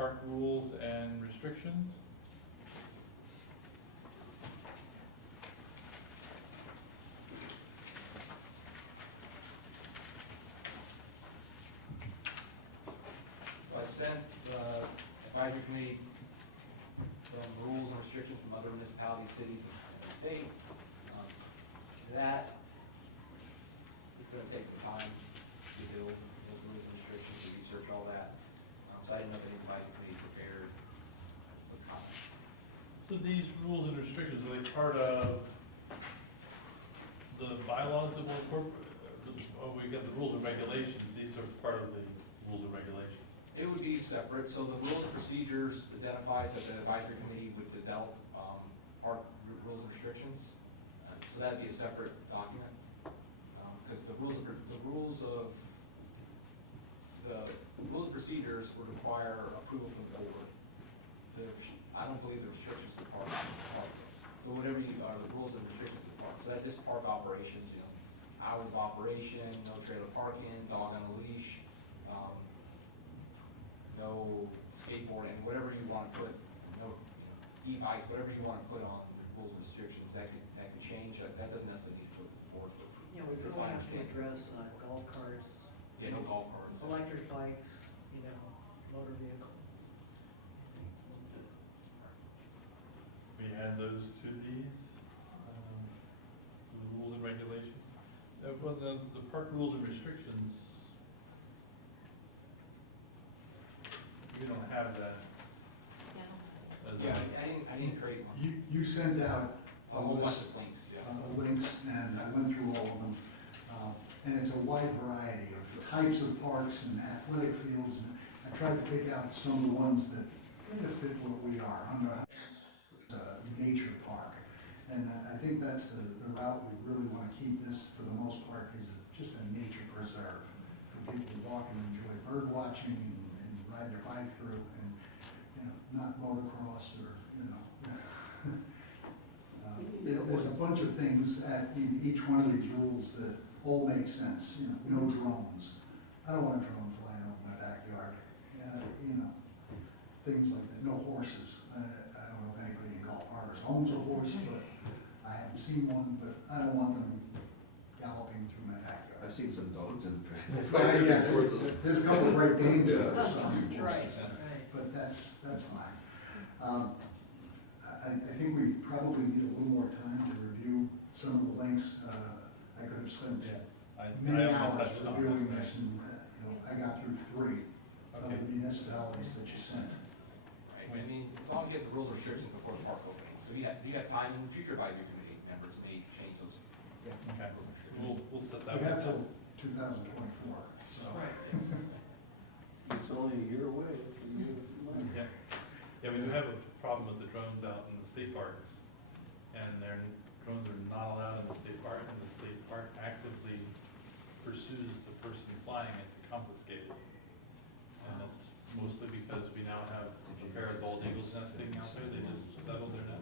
park rules and restrictions. I sent the advisory committee some rules and restrictions from other municipalities, cities, and the state. That is gonna take some time to build those rules and restrictions, to research all that. So I didn't know if the advisory committee prepared some comments. So these rules and restrictions, are they part of the bylaws that will incorporate, we got the rules and regulations, these are part of the rules and regulations? It would be separate, so the rules and procedures identifies that the advisory committee would develop, our rules and restrictions. So that'd be a separate document, because the rules of procedures would require approval from the board. I don't believe the restrictions are part of it. So whatever the rules and restrictions are part, so that's just park operations, hours of operation, no trailer parking, dog on a leash, no skateboarding, whatever you want to put, no e-bikes, whatever you want to put on the rules and restrictions, that could change. That doesn't necessarily need for the board to approve. Yeah, we That's don't my have to understanding. address golf carts, Yeah, no golf carts. electric bikes, motor vehicle. We add those to these, the rules and regulations. Well, the park rules and restrictions, we don't have that as Yeah, a, I didn't create one. You sent out A whole bunch of links, yeah. links, and I went through all of them. And it's a wide variety of types of parks and athletic fields, and I tried to pick out some of the ones that kind of fit what we are, under a nature park. And I think that's the route we really want to keep this, for the most part, is just a nature preserve. For people to walk and enjoy bird watching and ride their bike through, and, not motocross or, there's a bunch of things in each one of these rules that all make sense, no drones. I don't want a drone flying over my backyard, things like that, no horses. I don't know if anybody in Gulf Harbor owns a horse, but I haven't seen one, but I don't want them galloping through my backyard. I've seen some dogs in Yeah, there's a couple of Great Danes there, Right. but that's fine. I think we probably need a little more time to review some of the links. I could have spent I many haven't hours touched on reviewing that. this, and, I got through 3 of Okay. the municipalities that you sent. Right, I mean, as long as you get the rules and restrictions before the park opening, so you got time, and future advisory committee members may change those. Okay, we'll set that We have one. till 2024, so. Right. It's only a year away. Yeah, yeah, we do have a problem with the drones out in the state parks, and drones are not allowed in the state park, and the state park actively pursues the person flying it to confiscate it. And it's mostly because we now have a pair of bald eagles nesting out there, they just settled their nest.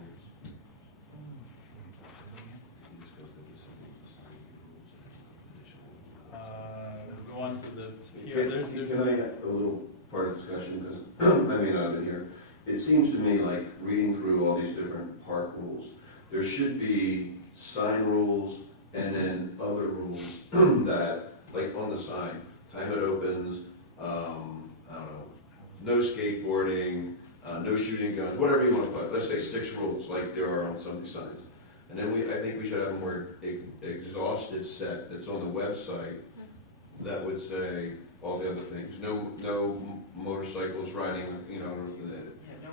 Go on to the, here, there's. Can I have a little part of discussion, because I may not have been here. It seems to me like reading through all these different park rules, there should be sign rules and then other rules that, like on the sign, time it opens, I don't know, no skateboarding, no shooting guns, whatever you want to put, let's say 6 rules, like there are on some of these signs. And then I think we should have a more exhaustive set that's on the website that would say all the other things. No motorcycles riding, Yeah, no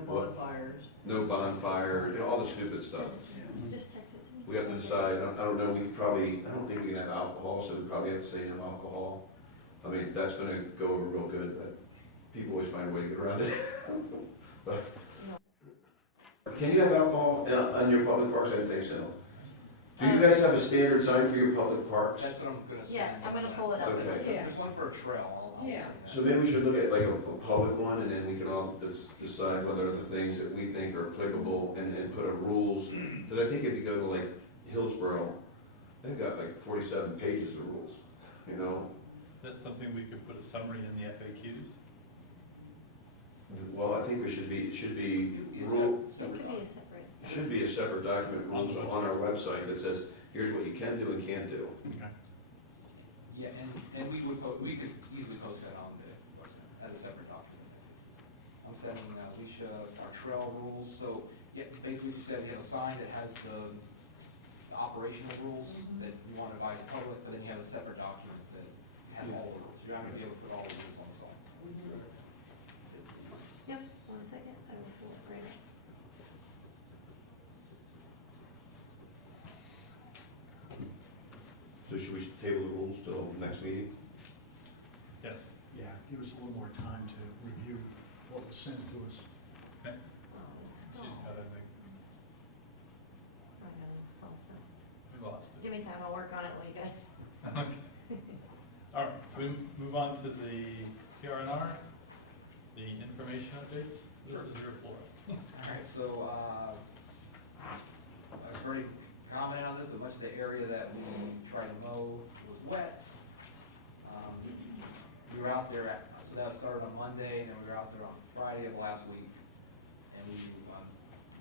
What? bonfires. no bonfire, all the stupid stuff. Just text it to me. We have to decide, I don't know, I don't think we can have alcohol, so we probably have to say no alcohol. I mean, that's gonna go over real good, but people always find a way to get around it. But can you have alcohol on your public parks? I think so. Do you guys have a standard sign for your public parks? That's what I'm gonna send. Yeah, I'm gonna pull it up. Okay. Yeah. There's one for a trail. I'll Yeah. send that. So maybe we should look at like a public one, and then we can all decide whether the things that we think are applicable, and then put a rules. Because I think if you go to like Hillsborough, they've got like 47 pages of rules, That's something we could put a summary in the FAQs. Well, I think it should be It's rule, It separate could be a document. separate. should be a separate document, rules on our website that says, here's what you can do and can't do. Okay. Yeah, and we could easily post that on the website as a separate document. I'm sending Alicia our trail rules, so, yeah, basically you said we have a sign that has the operational rules that you want to advise the public, but then you have a separate document that has all the rules. You're not gonna be able to put all the rules on the sign. Yep, 1 second, I will pull it right up. So should we table the rules till next meeting? Yes. Yeah, give us a little more time to review what was sent to us. Oh, it's She's stalled. got it, I think. I'm gonna install stuff. We lost it. Give me time, I'll work on it while you guys. All right, so we move on to the PRNR, the information updates. This is your floor. All right, so, I've already commented on this, but much of the area that we tried to mow was wet. We were out there, so that started on Monday, and then we were out there on Friday of last week, and we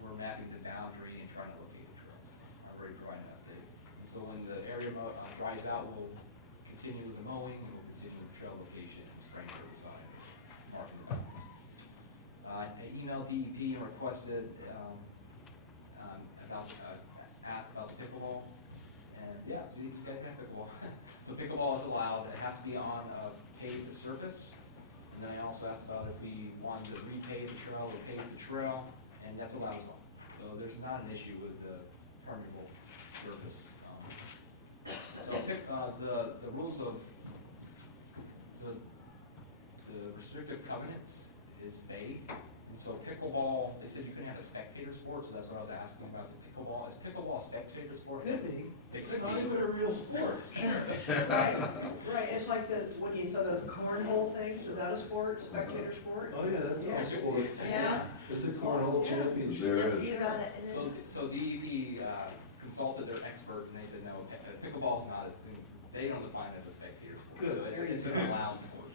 were mapping the boundary and trying to locate the trails. I've already provided an update. And so when the area dries out, we'll continue with the mowing, and we'll continue with the trail location, and strength of the sign, marking the boundary. I emailed DEP and requested, asked about the pickleball, and yeah, you guys can have pickleball. So pickleball is allowed, it has to be on a paved surface, and then I also asked about if we wanted to repave the trail or pave the trail, and that's allowed as well. So there's not an issue with the permeable surface. So the rules of the restrictive covenants is vague. And so pickleball, they said you couldn't have a spectator sport, so that's what I was asking about. Is pickleball a spectator sport? Could be. It It's could not be. even a real sport. Right, right, it's like when you throw those cornhole things, is that a sport, spectator sport? Oh, yeah, that's all Yeah. sports. Yeah. It's a cornhole championship. There Yep, is. you got it. It is. So DEP consulted their expert, and they said, no, pickleball is not, they don't define it as a spectator sport. Good. So it's an allowed sport.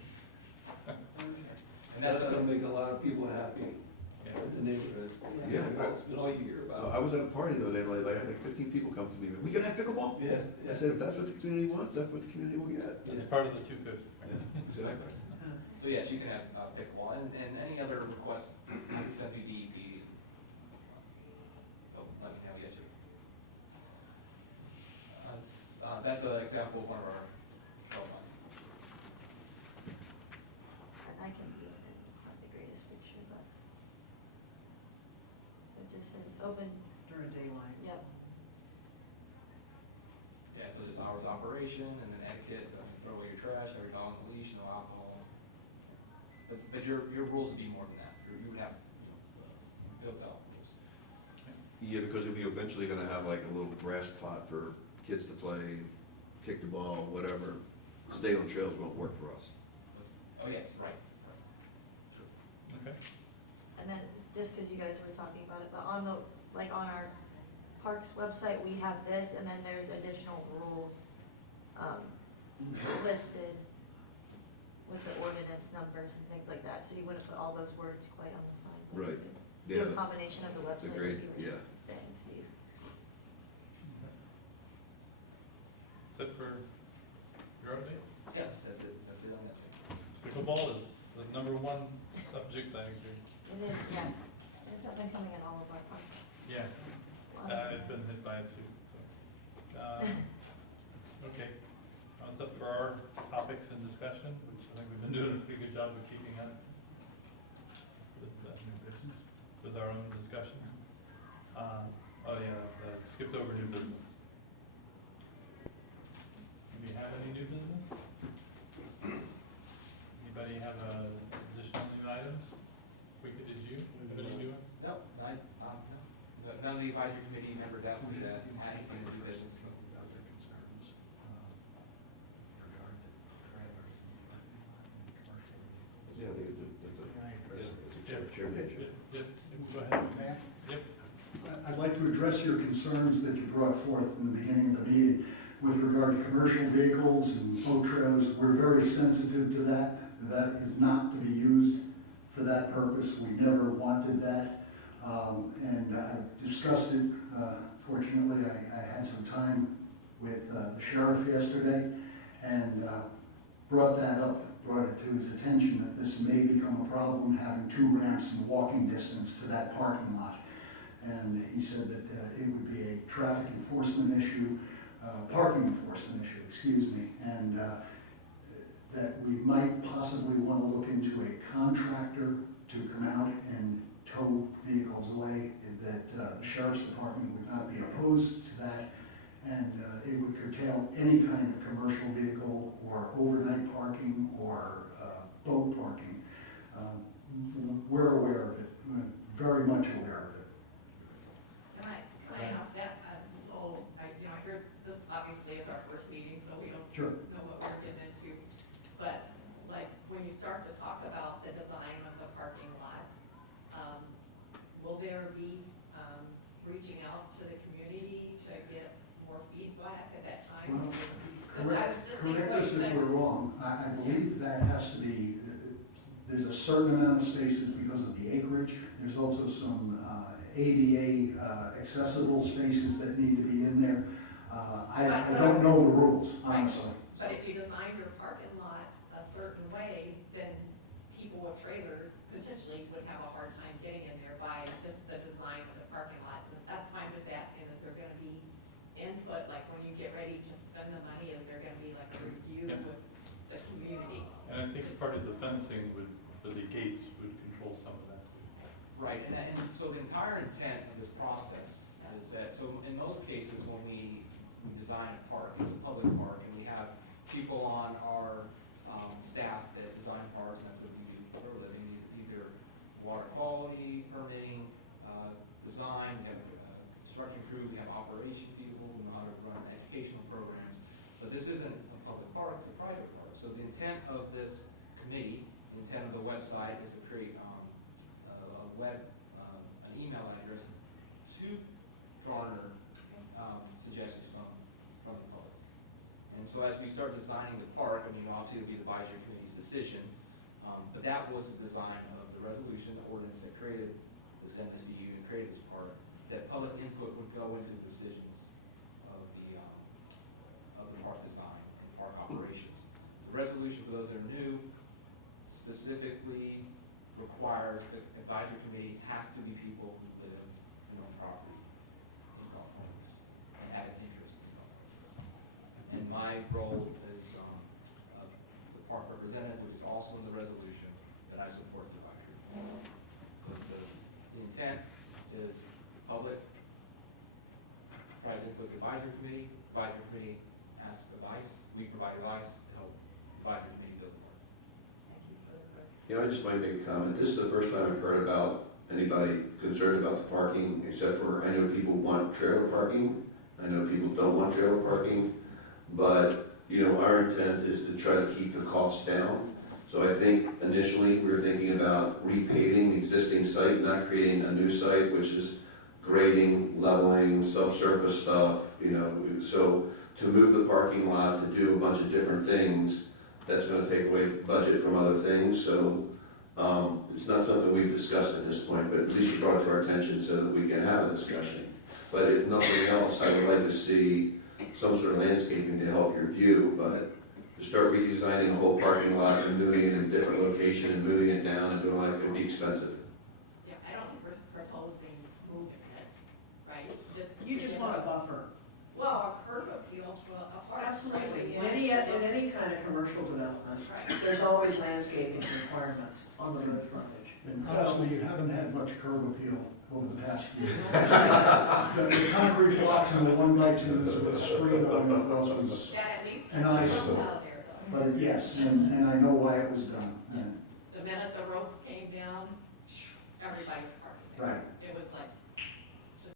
And That's that's, gonna make a lot of people happy Yeah. in the neighborhood. Yeah. That's been all you hear about. I was at a party the other day, like, I had like 15 people come to me, we can have pickleball? Yeah, I yeah. said, if that's what the community wants, that's what the community will get. It's part of the 250. Exactly. so yes, you can have pickleball, and any other requests, I can send you DEP. Oh, let me know, yes, sir. That's an example of one of our trail signs. I can do it, it's not the greatest picture, but it just says open, During daylight. yep. Yeah, so just hours of operation, and then etiquette, throw away your trash, have your dog on the leash, no alcohol. But your rules would be more than that, you would have, built out rules. Yeah, because if you're eventually gonna have like a little grass plot for kids to play, kick the ball, whatever, stay on trails won't work for us. Oh, yes, right. Okay. And then, just because you guys were talking about it, but on the, like on our parks website, we have this, and then there's additional rules, listed with the ordinance numbers and things like that, so you wouldn't put all those words quite on the sign. but you Right. could Yeah, Do a combination of the website that grade, you yeah. were saying, Steve. Is that for your updates? Yes, that's it on that thing. Pickleball is the #1 subject, I agree. It is, yeah, it's been coming in all of our parks. Yeah, I've been hit by it too, so. Okay, what's up for our topics and discussion, which I think we've been doing a pretty good job of keeping up with new business, with our own discussions. Oh yeah, skipped over new business. Do you have any new business? Anybody have additional new items? Quickly, did you? Anybody do it? No, no. None of the advisory committee members asked me to add anything to do business. Other concerns regarding trailers and commercial vehicles. Yeah, I think it's Can I address it? a chairmanship. Yep, go ahead. Okay. Yep. I'd like to address your concerns that you brought forth in the beginning of the meeting with regard to commercial vehicles and boat trailers. We're very sensitive to that. That is not to be used for that purpose. We never wanted that. And I discussed it, fortunately, I had some time with the sheriff yesterday and brought that up, brought it to his attention that this may become a problem, having 2 ramps in walking distance to that parking lot. And he said that it would be a traffic enforcement issue, parking enforcement issue, excuse me, and that we might possibly want to look into a contractor to come out and tow vehicles away, that the sheriff's department would not be opposed to that, and it would curtail any kind of commercial vehicle or overnight parking or boat parking. We're aware of it, very much aware of it. Can I ask that, so, I heard this obviously is our first meeting, so we don't Sure. know what we're getting into. But, like, when you start to talk about the design of the parking lot, will there be, reaching out to the community to get more feedback at that time? Well, Because I was just thinking Correct what us you if said. we're wrong. I believe that has to be, there's a certain amount of spaces because of the acreage. There's also some ADA accessible spaces that need to be in there. I don't know the rules, honestly. But if you design your parking lot a certain way, then people with trailers potentially would have a hard time getting in there by just the design of the parking lot. And that's why I'm just asking, is there gonna be input, like when you get ready to spend the money, is there gonna be like a review Yeah. with the community? And I think part of the fencing would, or the gates would control some of that. Right, and so the entire intent of this process is that, so in most cases, when we design a park, it's a public park, and we have people on our staff that design parks, and that's what we do for a living, either water quality, permitting, design, we have a construction crew, we have operation people, we know how to run educational programs. But this isn't a public park, it's a private park. So the intent of this committee, the intent of the website is to create a an email address to garner suggestions from the public. And so as we start designing the park, I mean, obviously it'll be the advisory committee's decision, but that was the design of the resolution, the ordinance that created this MSBU and created this park, that public input would go into the decisions of the park design, and park operations. The resolution, for those that are new, specifically requires the advisory committee has to be people who live and own property in California and have an interest in California. And my role is the park representative, which is also in the resolution, that I support the advisory committee. So the intent is public, tries to input the advisory committee asks advice, we provide advice to help the advisory committee build the park. You know, I just might make a comment. This is the first time I've heard about anybody concerned about the parking, except for, I know people want trailer parking. I know people don't want trailer parking. But, you know, our intent is to try to keep the costs down. So I think initially we were thinking about repaving the existing site, not creating a new site, which is grading, leveling, subsurface stuff, you know. So to move the parking lot, to do a bunch of different things, that's gonna take away budget from other things, so, it's not something we've discussed at this point, but at least you brought it to our attention so that we can have a discussion. But if nothing else, I would like to see some sort of landscaping to help your view, but to start redesigning the whole parking lot and moving it in a different location and moving it down and doing like, it would be expensive. Yeah, I don't proposing moving it, right? You just want a buffer. Well, a curb appeal to a park. Absolutely. In right? any kind of commercial development, Right. there's always landscaping requirements on the road frontage. And honestly, you haven't had much curb appeal over the past few years. The concrete blocks and the 1x2s with screen going across was, That at least And I- comes out there though. but yes, and I know why it was done. And The minute the ropes came down, everybody was parking there. Right. It was like